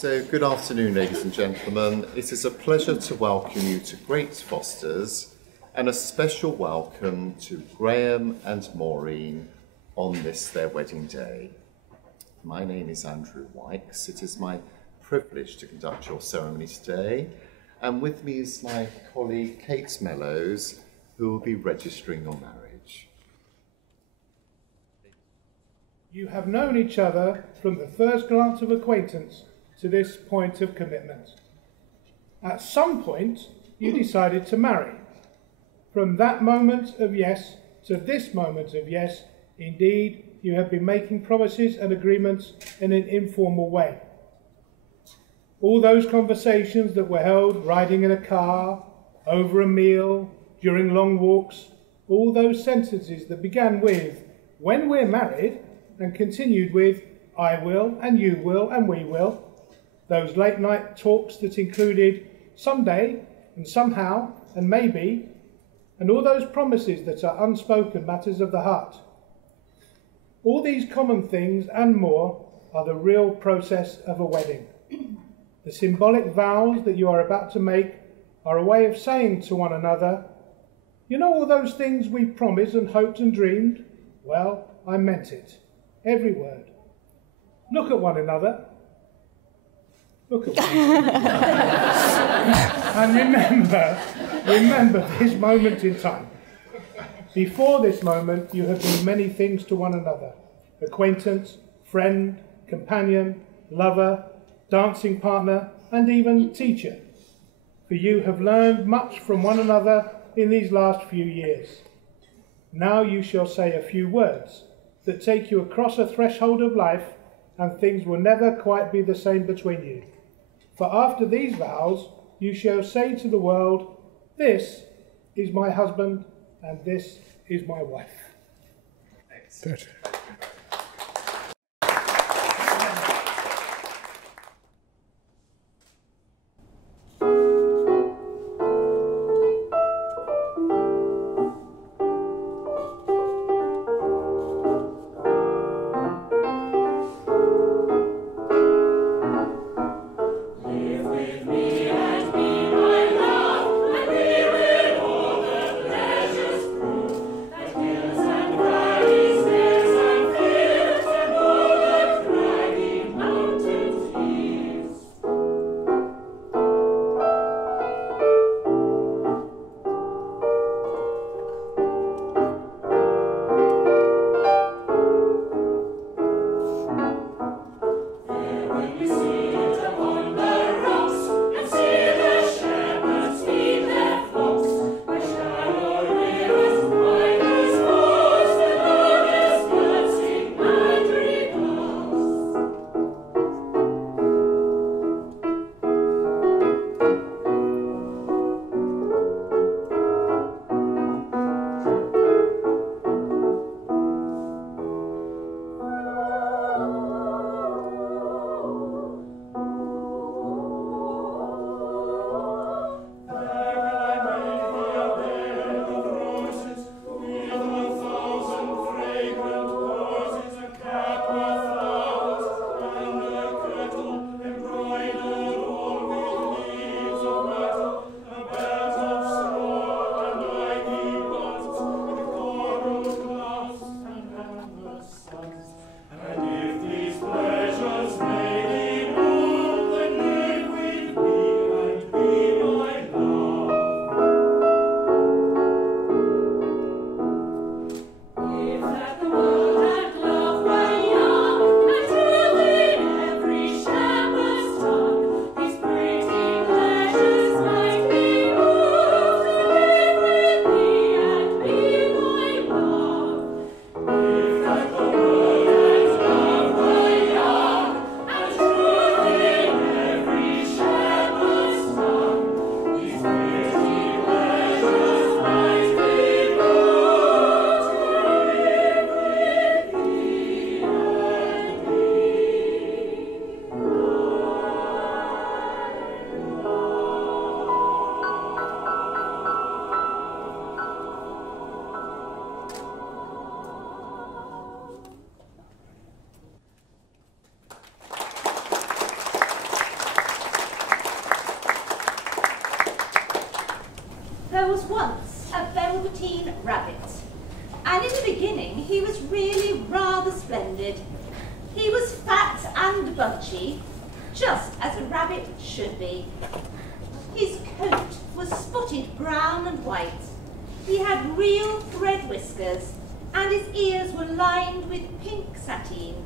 So, good afternoon, ladies and gentlemen. It is a pleasure to welcome you to Great Fosters and a special welcome to Graham and Maureen on this their wedding day. My name is Andrew Wykes. It is my privilege to conduct your ceremony today, and with me is my colleague Kate Mellows, who will be registering your marriage. You have known each other from the first glance of acquaintance to this point of commitment. At some point, you decided to marry. From that moment of yes to this moment of yes, indeed, you have been making promises and agreements in an informal way. All those conversations that were held riding in a car, over a meal, during long walks, all those sentences that began with, "when we're married," and continued with, "I will, and you will, and we will." Those late night talks that included someday, and somehow, and maybe, and all those promises that are unspoken matters of the heart. All these common things and more are the real process of a wedding. The symbolic vows that you are about to make are a way of saying to one another, "You know all those things we promised and hoped and dreamed? Well, I meant it. Every word. Look at one another. Look at one another. And remember this moment in time. Before this moment, you have been many things to one another. Acquaintance, friend, companion, lover, dancing partner, and even teacher. For you have learned much from one another in these last few years. Now you shall say a few words that take you across a threshold of life, and things will never quite be the same between you. For after these vows, you shall say to the world, "This is my husband, and this is my wife." Good. Hills and valleys, there's and fields. a velveteen rabbit. And in the beginning, he was really rather splendid. He was fat and bunchy, just as a rabbit should be. His coat was spotted brown and white. He had real thread whiskers, and his ears were lined with pink sateen.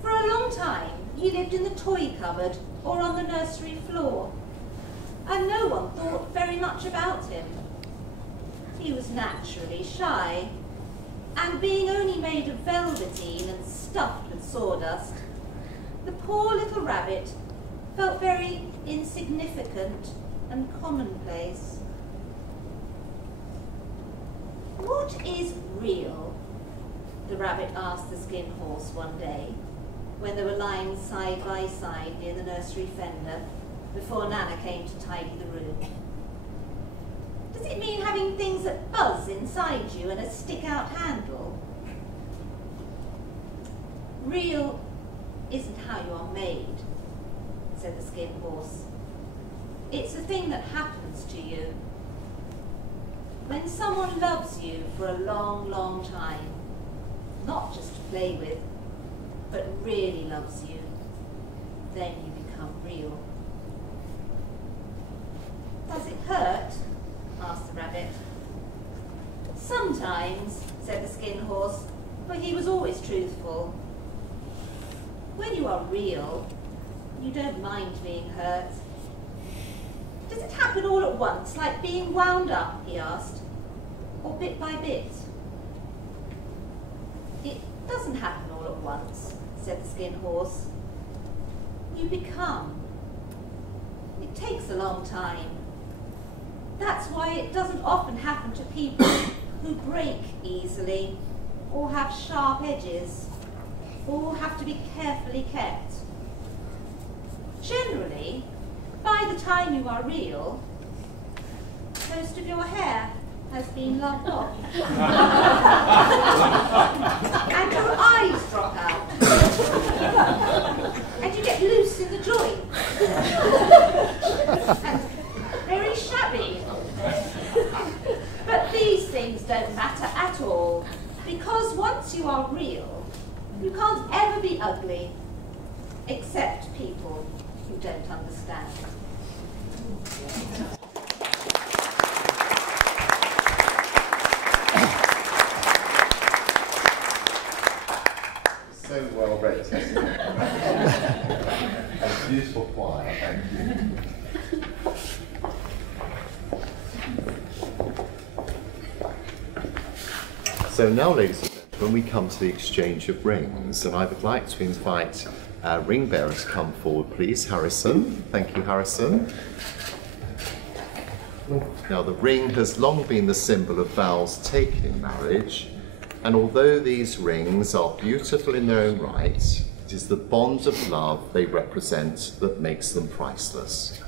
For a long time, he lived in the toy cupboard or on the nursery floor, and no one thought very much about him. He was naturally shy, and being only made of velveteen and stuffed with sawdust, the poor little rabbit felt very insignificant and commonplace. "What is real?" the rabbit asked the Skin Horse one day, when they were lying side by side near the nursery fender before Nana came to tidy the room. "Does it mean having things that buzz inside you and a stick-out handle?" "Real isn't how you are made," said the Skin Horse. "It's a thing that happens to you. When someone loves you for a long, long time, not just to play with, but really loves you, then you become real." "Does it hurt?" asked the rabbit. "Sometimes," said the Skin Horse, for he was always truthful. "When you are real, you don't mind being hurt." "Does it happen all at once, like being wound up?" he asked. "Or bit by bit?" "It doesn't happen all at once," said the Skin Horse. "You become. It takes a long time. That's why it doesn't often happen to people who break easily, or have sharp edges, or have to be carefully kept. Generally, by the time you are real, most of your hair has been lopped off. And your eyes drop out. And you get loose in the joints. And very shabby. But these things don't matter at all, because once you are real, you can't ever be ugly, except people who don't understand." So well read, Tessa. And beautiful choir, thank you. So now, ladies and gentlemen, we come to the exchange of rings, and I would like to invite our ring bearer to come forward, please. Harrison. Thank you, Harrison. Now, the ring has long been the symbol of vows taken in marriage, and although these rings are beautiful in their own right, it is the bond of love they represent that makes them priceless.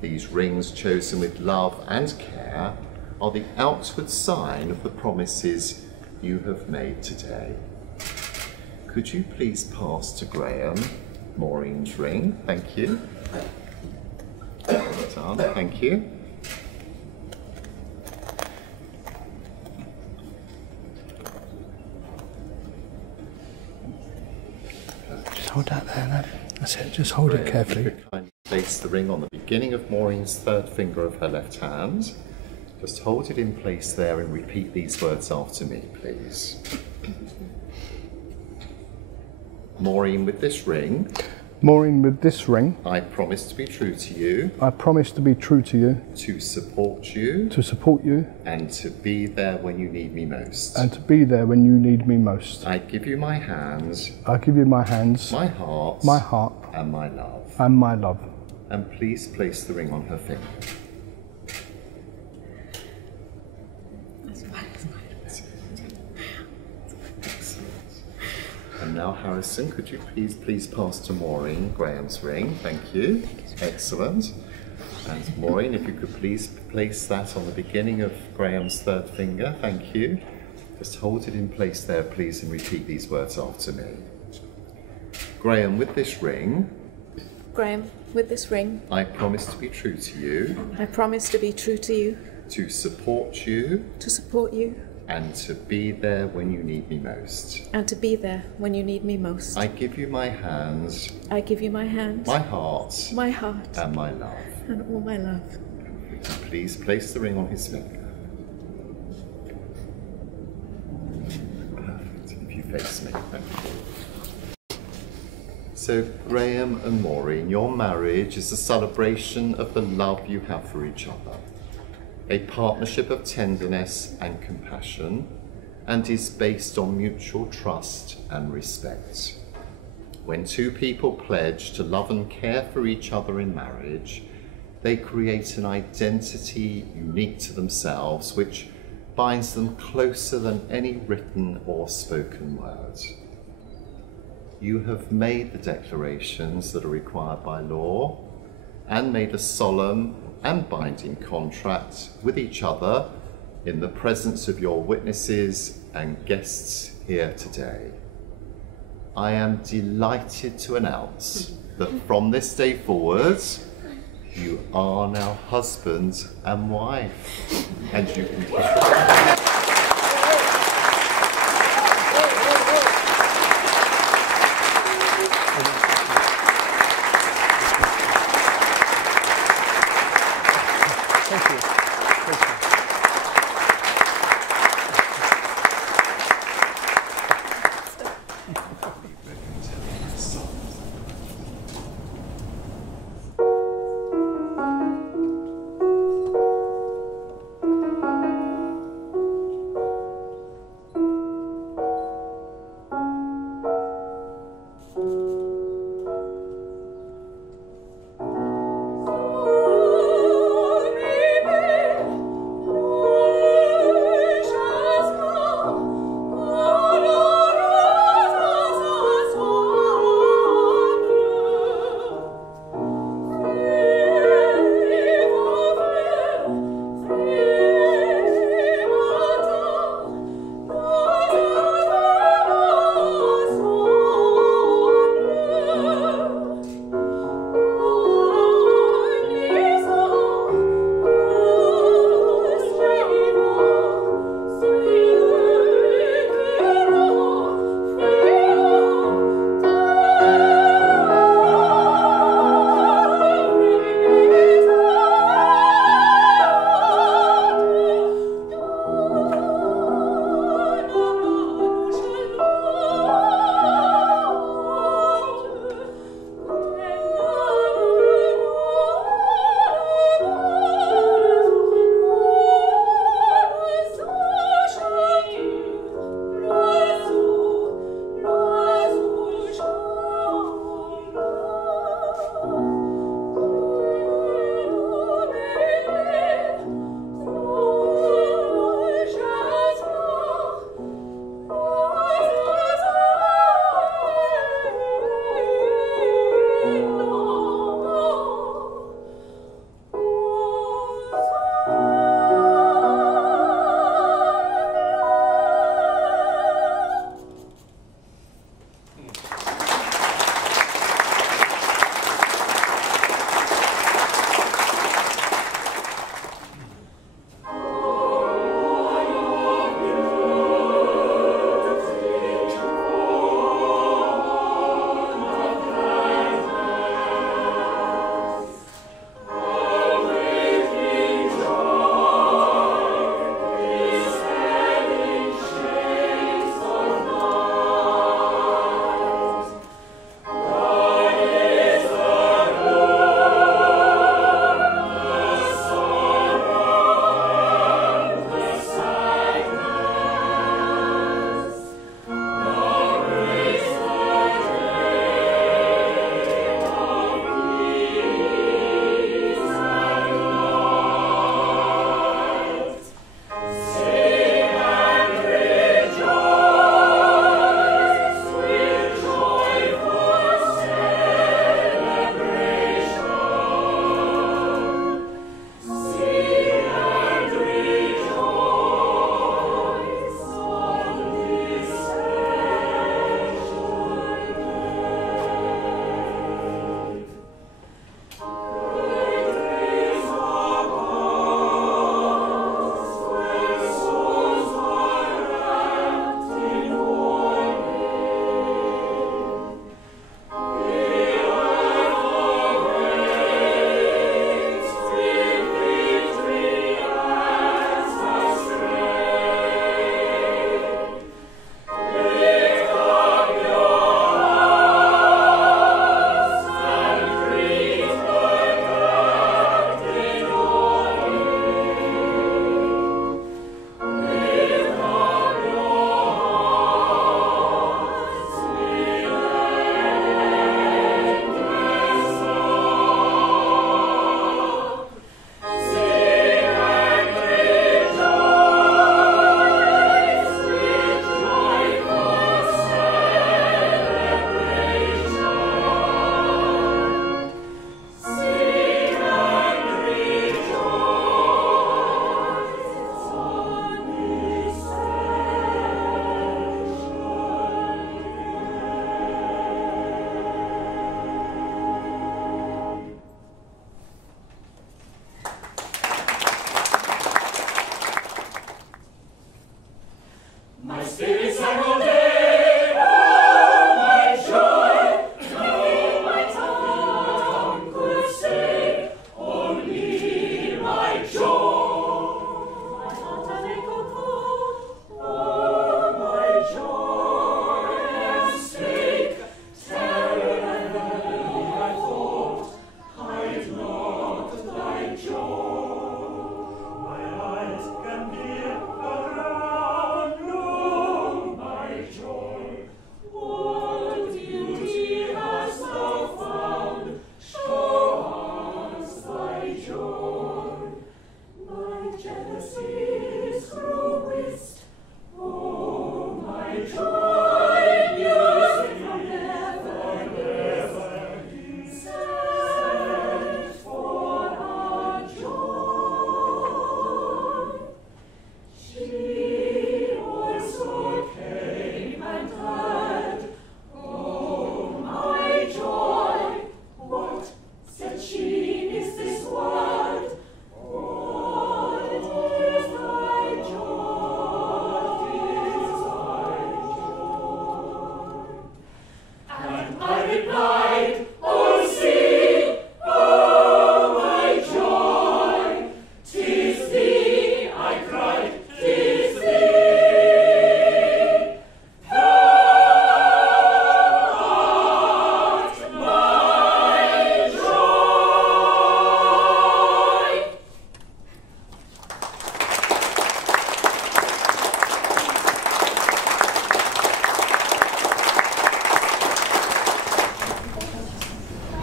These rings, chosen with love and care, are the outward sign of the promises you have made today. Could you please pass to Graham Maureen's ring? Thank you. Well done. Thank you. Just hold that there, no? That's it, just hold it carefully. If you could kindly place the ring on the beginning of Maureen's third finger of her left hand. Just hold it in place there and repeat these words after me, please. Maureen, with this ring, Maureen, with this ring, I promise to be true to you, I promise to be true to you, to support you, to support you, and to be there when you need me most. and to be there when you need me most. I give you my hands, I give you my hands, my heart, and my love. and my love. And please place the ring on her finger. And now, Harrison, could you please pass to Maureen Graham's ring? Thank you. Excellent. And Maureen, if you could please place that on the beginning of Graham's third finger. Thank you. Just hold it in place there, please, and repeat these words after me. Graham, with this ring, Graham, with this ring, I promise to be true to you, I promise to be true to you, to support you, to support you, and to be there when you need me most. and to be there when you need me most. I give you my hands, I give you my hand, my heart, my heart, and my love. and all my love. Please place the ring on his finger. Perfect. If you face me. Thank you. So, Graham and Maureen, your marriage is a celebration of the love you have for each other, a partnership of tenderness and compassion, and is based on mutual trust and respect. When two people pledge to love and care for each other in marriage, they create an identity unique to themselves, which binds them closer than any written or spoken word. You have made the declarations that are required by law and made a solemn and binding contract with each other in the presence of your witnesses and guests here today. I am delighted to announce that from this day forwards, you are now husband and wife, and you can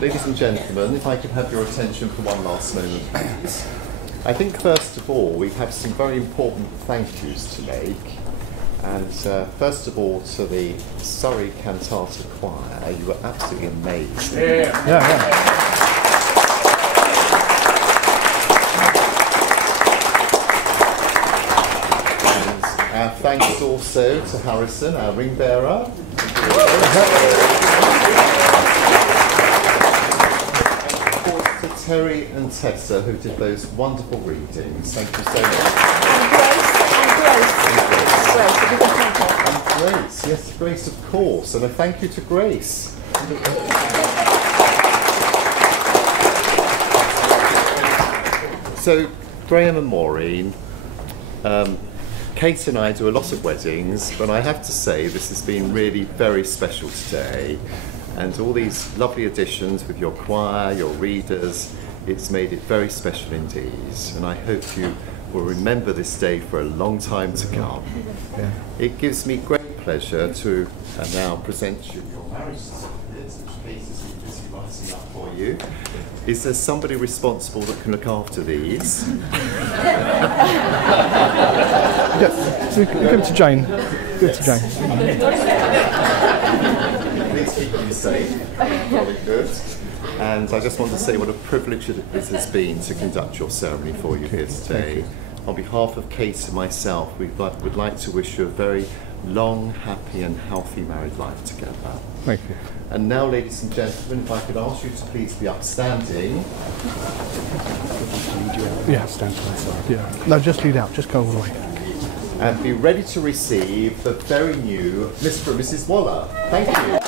Ladies and gentlemen, if I could have your attention for one last moment, please. I think first of all we have some very important thank yous to make. And first of all to the Surrey Cantata Choir, you were absolutely amazing. And our thanks also to Harrison, our ring bearer. Terry and Tessa, who did those wonderful readings. Thank you so much. And Grace, yes, Grace, of course. And a thank you to Grace. So, Graham and Maureen, Kate and I do a lot of weddings, but I have to say this has been really very special today. And all these lovely additions with your choir, your readers, it's made it very special indeed. And I hope you will remember this day for a long time to come. Yeah. It gives me great pleasure to now present you your marriage certificates, which Kate has been busy writing up for you. Is there somebody responsible that can look after these? Yes, give it to Jane. Give it to Jane. Please keep you safe. Very good. And I just want to say what a privilege it has been to conduct your ceremony for you here today. On behalf of Kate and myself, we would like to wish you a very long, happy and healthy married life together. Thank you. And now, ladies and gentlemen, if I could ask you to please be upstanding. Yeah, stand to the side. Yeah. No, just lead out. Just go all the way. And be ready to receive the very new Mr. and Mrs. Waller. Thank you.